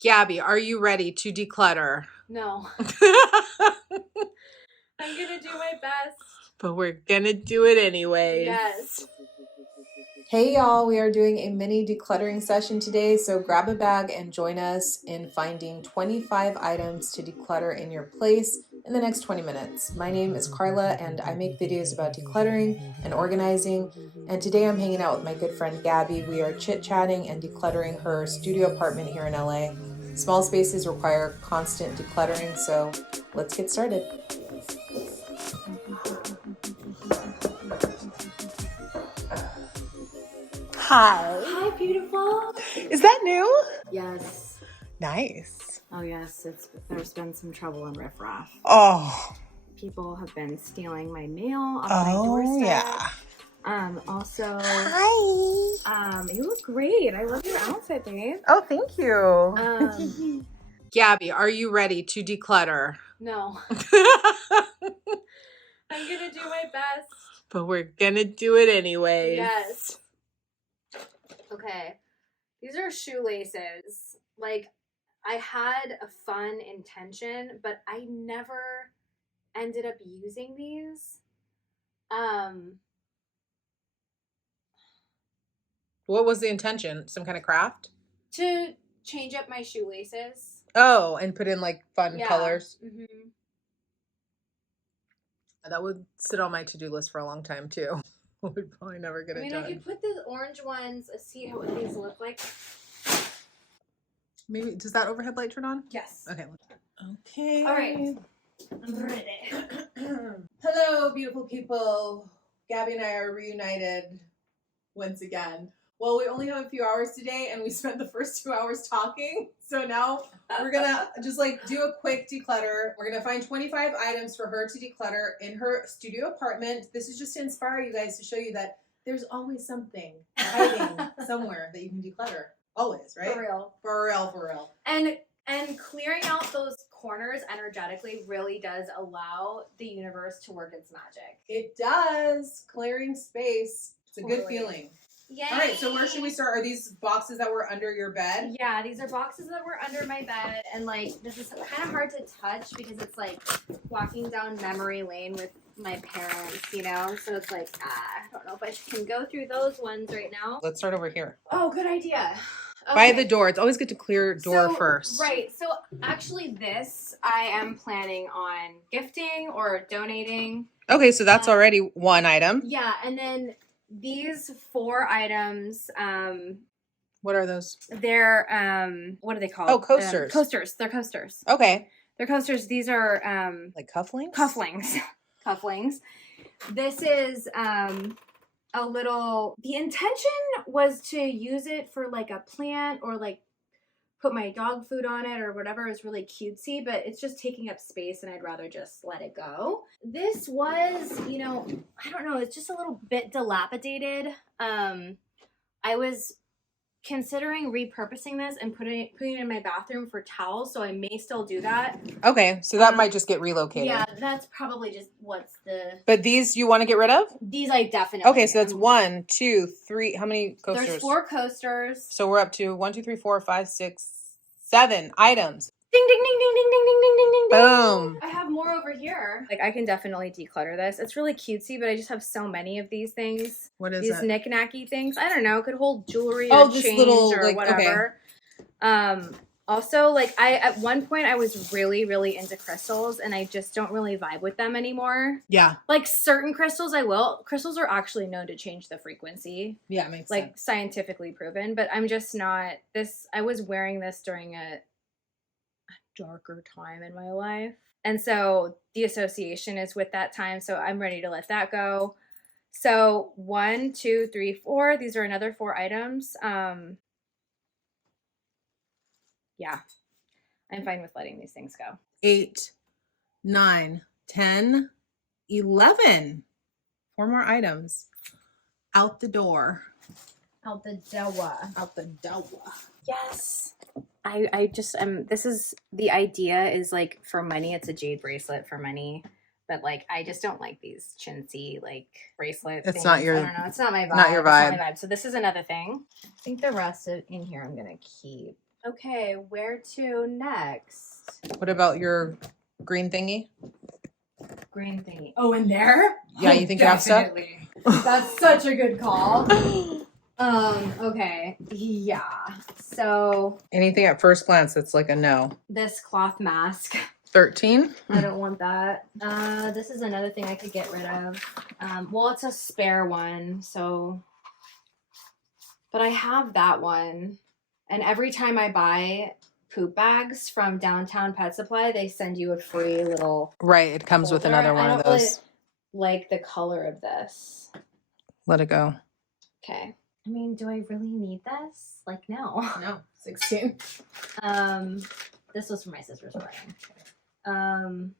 Gabby, are you ready to declutter? No. I'm gonna do my best. But we're gonna do it anyways. Yes. Hey y'all, we are doing a mini decluttering session today, so grab a bag and join us in finding 25 items to declutter in your place in the next 20 minutes. My name is Carla and I make videos about decluttering and organizing, and today I'm hanging out with my good friend Gabby. We are chit-chatting and decluttering her studio apartment here in LA. Small spaces require constant decluttering, so let's get started. Hi. Hi, beautiful. Is that new? Yes. Nice. Oh, yes. There's been some trouble in riffraff. Oh. People have been stealing my mail off my doorstep. Yeah. Also. Hi. You look great. I love your outfit, babe. Oh, thank you. Gabby, are you ready to declutter? No. I'm gonna do my best. But we're gonna do it anyways. Yes. Okay. These are shoelaces. Like, I had a fun intention, but I never ended up using these. What was the intention? Some kind of craft? To change up my shoelaces. Oh, and put in like fun colors. Mm-hmm. That would sit on my to-do list for a long time too. We'd probably never get it done. I could put the orange ones, see what these look like. Maybe, does that overhead light turn on? Yes. Okay. Okay. All right. I'm ready. Hello, beautiful people. Gabby and I are reunited once again. Well, we only have a few hours today and we spent the first 2 hours talking. So now we're gonna just like do a quick declutter. We're gonna find 25 items for her to declutter in her studio apartment. This is just to inspire you guys, to show you that there's always something hiding somewhere that you can declutter. Always, right? For real. For real, for real. And clearing out those corners energetically really does allow the universe to work its magic. It does. Clearing space. It's a good feeling. Yay. All right, so where should we start? Are these boxes that were under your bed? Yeah, these are boxes that were under my bed, and like this is kind of hard to touch because it's like walking down memory lane with my parents, you know? So it's like, I don't know if I can go through those ones right now. Let's start over here. Oh, good idea. Okay. By the door. It's always good to clear door first. Right. So actually this I am planning on gifting or donating. Okay, so that's already one item. Yeah, and then these 4 items, what are those? They're what are they called? Oh, coasters. Coasters. They're coasters. Okay. They're coasters. These are like cufflinks? Cufflinks. Cufflinks. This is a little, the intention was to use it for like a plant or like put my dog food on it or whatever. Is really cutesy, but it's just taking up space and I'd rather just let it go. This was, you know, I don't know, it's just a little bit dilapidated. I was considering repurposing this and putting it in my bathroom for towels, so I may still do that. Okay, so that might just get relocated. Yeah, that's probably just what's the... But these you want to get rid of? These I definitely... Okay, so that's 1, 2, 3... How many coasters? There's 4 coasters. So we're up to 1, 2, 3, 4, 5, 6, 7 items. Ding, ding, ding, ding, ding, ding, ding, ding, ding, ding. Boom. I have more over here. Like, I can definitely declutter this. It's really cutesy, but I just have so many of these things. What is these knick-knacky things? I don't know. Could hold jewelry or or this change little, or like, whatever. Okay. Also, like, at one point I was really, really into crystals, and I just don't really vibe with them anymore. Yeah. Like, certain crystals I will. Crystals are actually known to change the frequency. Yeah, it makes sense. Like, scientifically proven, but I'm just not... I was wearing this during a darker time in my life, and so the association is with that time, so I'm ready to let that go. So 1, 2, 3, 4, these are another 4 items. Yeah, I'm fine with letting these things go. 8, 9, 10, 11. 4 more items out the door. Out the door. Out the door. Yes. I just this is the idea is like for money, it's a jade bracelet for money, but like I just don't like these chintzy like bracelet things. Not your, I don't know, it's not my vibe. Not your vibe. It's not my vibe. So this is another thing. I think the rest in here I'm gonna keep. Okay, where to next? What about your green thingy? Green thingy. Oh, in there? Yeah, you think you have stuff? Definitely. That's such a good call. Okay. Yeah. So Anything at first glance that's like a no. this cloth mask. 13? I don't want that. This is another thing I could get rid of. Well, it's a spare one, so. But I have that one. And every time I buy poop bags from Downtown Pet Supply, they send you a free little. Right, it comes with holder. another one I of don't really those. like the color of this. Let it go. Okay. I mean, do I really need this? Like, no. No, 16. This was for my sister's wedding.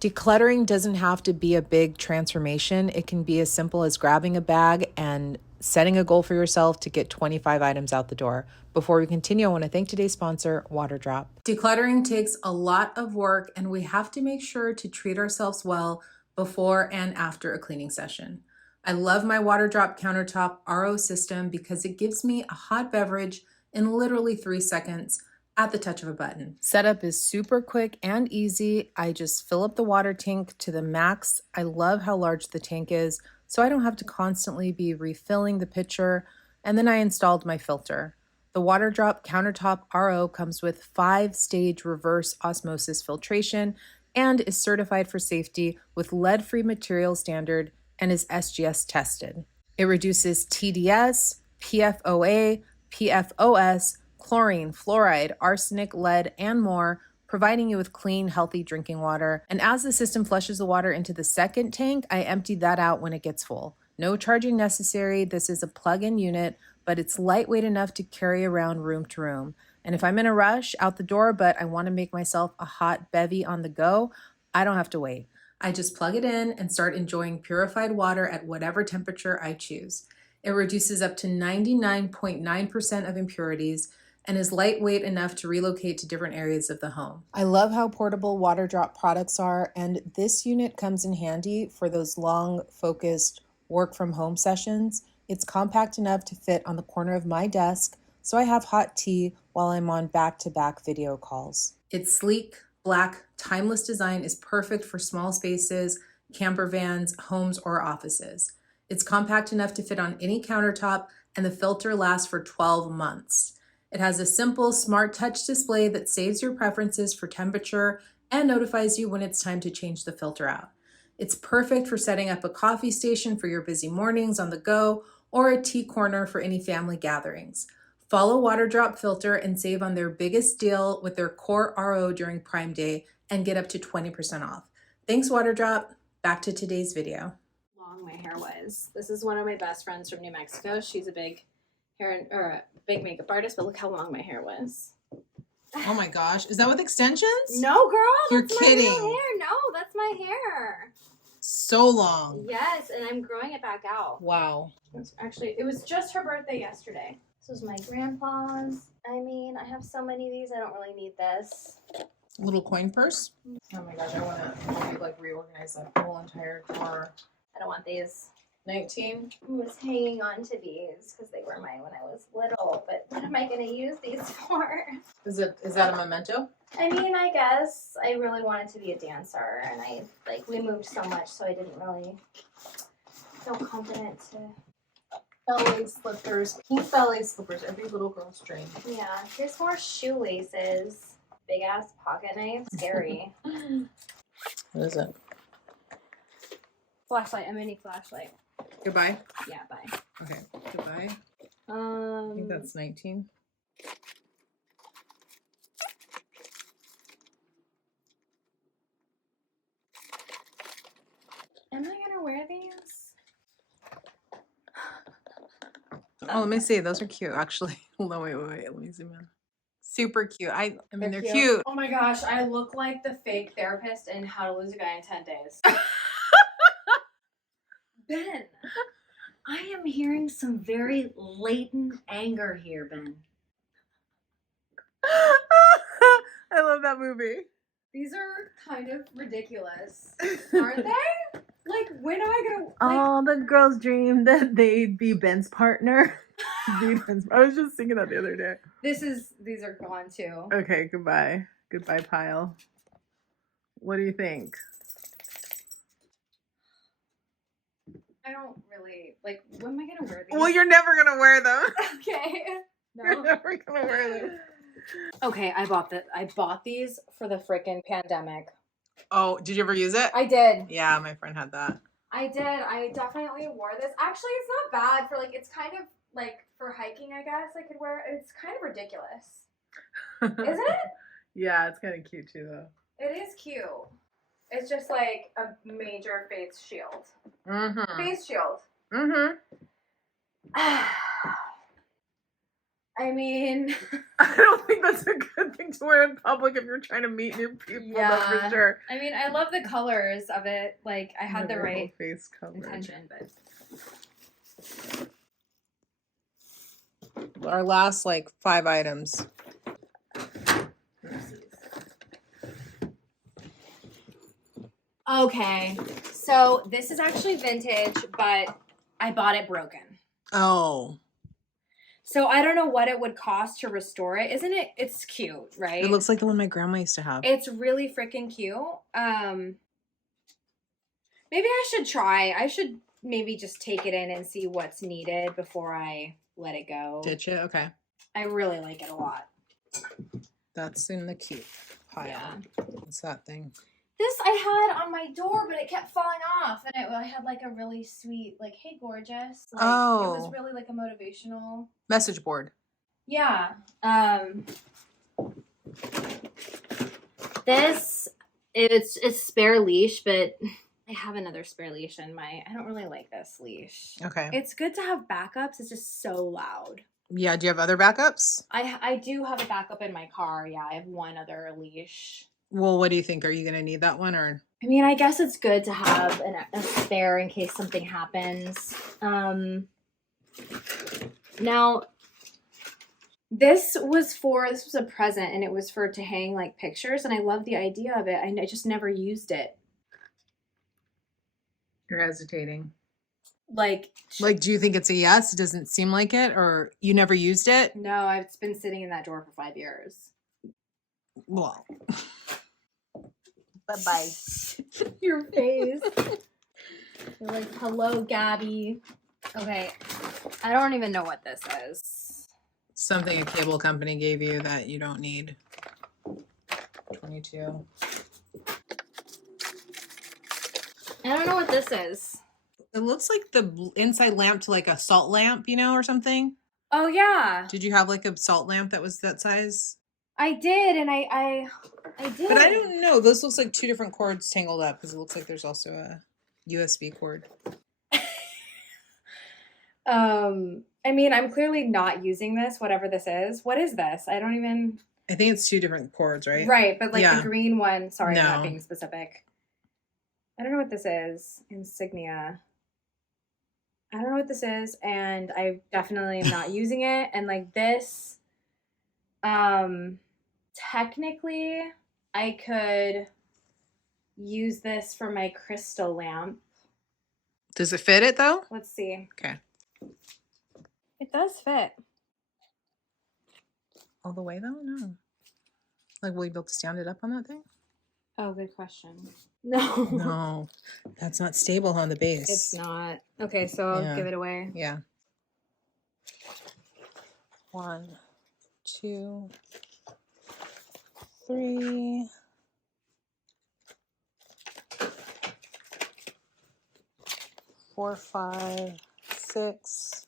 Decluttering doesn't have to be a big transformation. It can be as simple as grabbing a bag and setting a goal for yourself to get 25 items out the door. Before we continue, I want to thank today's sponsor, Waterdrop. Decluttering takes a lot of work, and we have to make sure to treat ourselves well before and after a cleaning session. I love my Waterdrop countertop RO system because it gives me a hot beverage in literally 3 seconds at the touch of a button. Setup is super quick and easy. I just fill up the water tank to the max. I love how large the tank is, so I don't have to constantly be refilling the pitcher. And then I installed my filter. The Waterdrop countertop RO comes with 5-stage reverse osmosis filtration and is certified for safety with lead-free material standard and is SGS tested. It reduces TDS, PFOA, PFOS, chlorine, fluoride, arsenic, lead, and more, providing you with clean, healthy drinking water. And as the system flushes the water into the second tank, I empty that out when it gets full. No charging necessary. This is a plug-in unit, but it's lightweight enough to carry around room to room. And if I'm in a rush out the door, but I want to make myself a hot bevy on the go, I don't have to wait. I just plug it in and start enjoying purified water at whatever temperature I choose. It reduces up to 99.9% of impurities and is lightweight enough to relocate to different areas of the home. I love how portable Waterdrop products are, and this unit comes in handy for those long, focused work from home sessions. It's compact enough to fit on the corner of my desk, so I have hot tea while I'm on back-to-back video calls. Its sleek, black, timeless design is perfect for small spaces, camper vans, homes, or offices. It's compact enough to fit on any countertop, and the filter lasts for 12 months. It has a simple, smart touch display that saves your preferences for temperature and notifies you when it's time to change the filter out. It's perfect for setting up a coffee station for your busy mornings on the go or a tea corner for any family gatherings. Follow Waterdrop Filter and save on their biggest deal with their Core RO during Prime Day and get up to 20% off. Thanks, Waterdrop. Back to today's video. Long my hair was. This is one of my best friends from New Mexico. She's a big big makeup artist, but look how long my hair was. Oh my gosh. Is that with extensions? No, girl. You're that's kidding. My real hair. No, that's my hair. So long. Yes, and I'm growing it back out. Wow. It was just her birthday yesterday. This was my grandpa's. I mean, I have so many of these. I don't really need this. Little coin purse. Oh my gosh, I want to like reorganize that whole entire drawer. I don't want these. 19. I was hanging on to these because they were mine when I was little, but what am I going to use these for? Is that a memento? I mean, I guess I really wanted to be a dancer, and we moved so much, so I didn't really feel confident to. Ballet slippers, pink ballet slippers, every little girl's dream. Yeah, here's more shoelaces. Big ass pocket knife, scary. What is it? Flashlight, a mini flashlight. Goodbye. Yeah, bye. Okay, goodbye. I think that's 19. Am I gonna wear these? Oh, let me see. Those are cute, actually. No, wait. Let me zoom in. Super cute. I mean, they're cute. Oh my gosh, I look like the fake therapist in How to Lose a Guy in 10 Days. Ben, I am hearing some very latent anger here, Ben. I love that movie. These are kind of ridiculous, aren't they? Like, when am I gonna? All the girls dream that they'd be Ben's partner. I was just thinking that the other day. These are gone too. Okay, goodbye. Goodbye, pile. What do you think? I don't really like. When am I gonna wear these? Well, you're never gonna wear them. Okay. You're No. never gonna wear them. Okay, I bought these for the freaking pandemic. Oh, did you ever use it? I did. Yeah, my friend had that. I did. I definitely wore this. Actually, it's not bad for like. It's kind of like for hiking. I guess I could wear. It's kind of ridiculous, isn't it? Yeah, it's kind of cute too, though. It is cute. It's just like a major face shield. Mm-hmm. Face shield. Mm-hmm. I mean, I don't think that's a good thing to wear in public if you're trying to meet new people. That's for sure. I mean, I love the colors of it. Like, I had the right face color. intention, but Our last like 5 items. okay. So this is actually vintage, but I bought it broken. Oh. So I don't know what it would cost to restore it. Isn't it? It's cute, right? It looks like the one my grandma used to have. It's really freaking cute. Maybe I should try. I should maybe just take it in and see what's needed before I let it go. Ditch it? Okay. I really like it a lot. That's in the cute pile. Yeah. What's that thing? This I had on my door, but it kept falling off, and I had like a really sweet, like, "Hey, gorgeous." Like, It was really like a motivational Message board. Yeah. This it's spare leash, but I have another spare leash in my. I don't really like this leash. Okay. It's good to have backups. It's just so loud. Yeah. Do you have other backups? I do have a backup in my car. Yeah, I have one other leash. Well, what do you think? Are you going to need that one or? I mean, I guess it's good to have a spare in case something happens. Now, this was a present, and it was to hang like pictures, and I love the idea of it. I just never used it. You're hesitating. Like, do you think it's a yes? It doesn't seem like it, or you never used it? No, it's been sitting in that drawer for 5 years. Well. Bye-bye. Your face. You're like, hello, Gabby. Okay. I don't even know what this is. Something a cable company gave you that you don't need. 22. I don't know what this is. It looks like the inside lamp to like a salt lamp, or something. Oh, yeah. Did you have like a salt lamp that was that size? I did, and I did. But I don't know. This looks like 2 different cords tangled up because it looks like there's also a USB cord. I mean, I'm clearly not using this, whatever this is. What is this? I don't even... I think it's 2 different cords, right? Right, but like Yeah. the green one, sorry, No. I'm not being specific. I don't know what this is. Insignia. I don't know what this is, and I definitely am not using it. And like this, technically, I could use this for my crystal lamp. Does it fit it though? Let's see. Okay. It does fit. All the way though? No. Like, will you be able to stand it up on that thing? Oh, good question. No. No. That's not stable on the base. It's not. Okay, so I'll give it away. Yeah. 1, 2, 3. 4, 5, 6,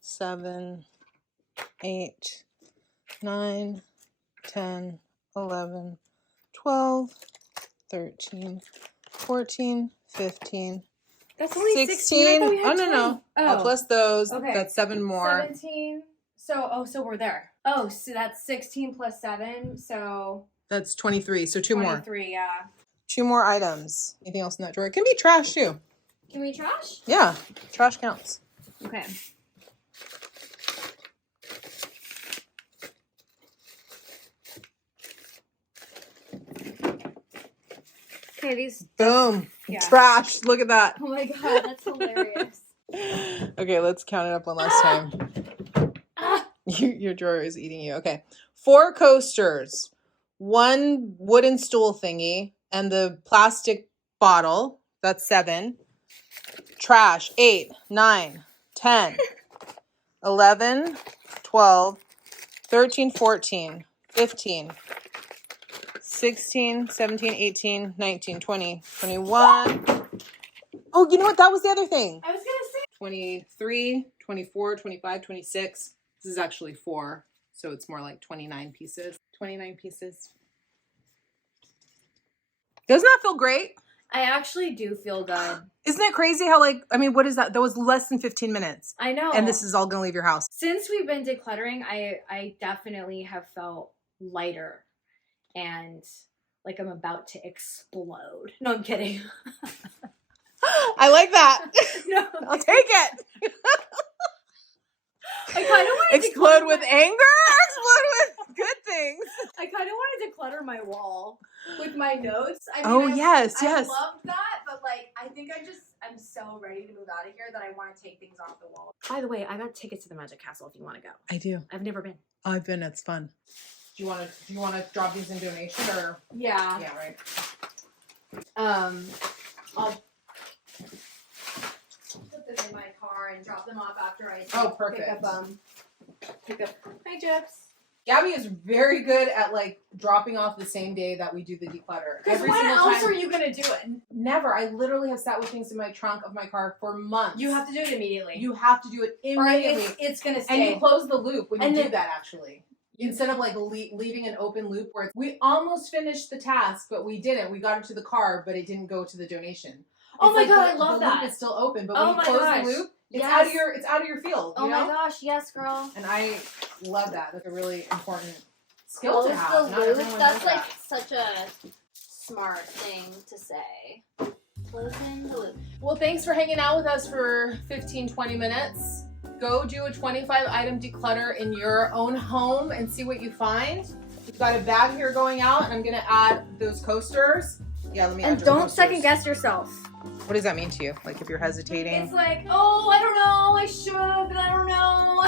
7, 8, 9, 10, 11, 12, 13, 14, 15, That's only 16. 16. I thought we had Oh, no. 12. Oh. Plus those. Okay. That's 7 more. 17. So we're there. Oh, so that's 16 plus 7. So That's 23. So 2 more. 23, yeah. 2 more items. Anything else in that drawer? It can be trash too. Can we trash? Yeah. Trash counts. Okay. Okay, these. Boom. Yeah. Trash. Look at that. Oh my god, that's hilarious. Okay, let's count it up one last time. Your drawer is eating you. Okay. 4 coasters, 1 wooden stool thingy, and the plastic bottle. That's 7. Trash, 8, 9, 10, 11, 12, 13, 14, 15, 16, 17, 18, 19, 20, 21. Oh, you know what? That was the other thing. I was gonna say 23, 24, 25, 26. This is actually 4, so it's more like 29 pieces. 29 pieces. Doesn't that feel great? I actually do feel good. Isn't it crazy how, like, I mean, what is that? That was less than 15 minutes. I know. And this is all going to leave your house. Since we've been decluttering, I definitely have felt lighter and like I'm about to explode. No, I'm kidding. I like that. No. I'll take it. I kind of want to explode with anger or explode with good things? I kind of want to declutter my wall with my notes. I mean, yes. I loved that, but like, I think I'm so ready to move out of here that I want to take things off the wall. By the way, I got tickets to the Magic Castle if you want to go. I do. I've never been. Oh, I've been. It's fun. Do you want to drop these in donation or? Yeah. Yeah, right. I'll put them in my car and drop them off after I perfect. pick up my chips. Gabby is very good at like dropping off the same day that we do the declutter. Because when else are you gonna do it? Never. I literally have sat with things in my trunk of my car for months. You have to do it immediately. You have to do it immediately. Or it's gonna stay. And you close the loop when you do that, actually. Instead of like leaving an open loop where we almost finished the task, but we didn't. We got it to the car, but it didn't go to the donation. Oh my God, I love that. The loop is still open, but when you close the loop, it's out of your field. Oh my gosh, yes, girl. And I love that. That's a really important skill to have. Close the loop. That's like such a smart thing to say. Closing the loop. Well, thanks for hanging out with us for 15-20 minutes. Go do a 25 item declutter in your own home and see what you find. We've got a bag here going out, and I'm gonna add those coasters. Yeah, let me add And don't second guess yourself. What does that mean to you? Like if you're hesitating? It's like, oh, I don't know, I should, but I don't know.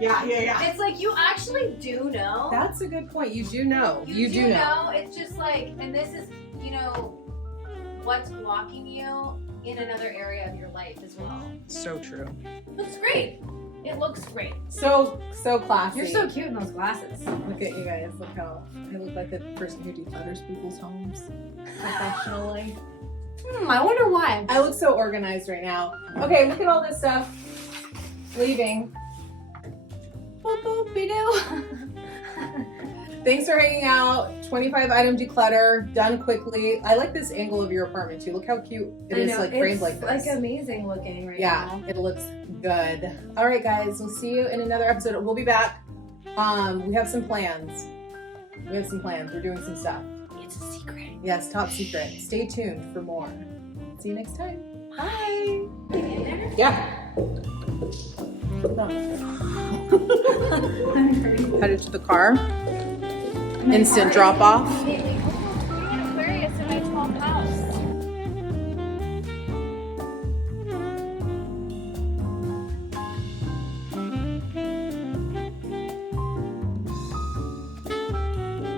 Yeah. It's like you actually do know. That's a good point. You do know. You do know. It's just like, and this is, what's blocking you in another area of your life as well. So true. Looks great. It looks great. So classy. You're so cute in those glasses. Look at you guys. Look how I look like the person who declutters people's homes professionally. I wonder why. I look so organized right now. Okay, look at all this stuff leaving. Boop, boop, be-doo. Thanks for hanging out. 25 item declutter, done quickly. I like this angle of your apartment too. Look how cute it is, like framed like this. It's like amazing looking right now. Yeah, it looks good. All right, guys, we'll see you in another episode. We'll be back. We have some plans. We're doing some stuff. It's a secret. Yes, top secret. Stay tuned for more. See you next time. Bye. Yeah. Headed to the car. Instant drop off.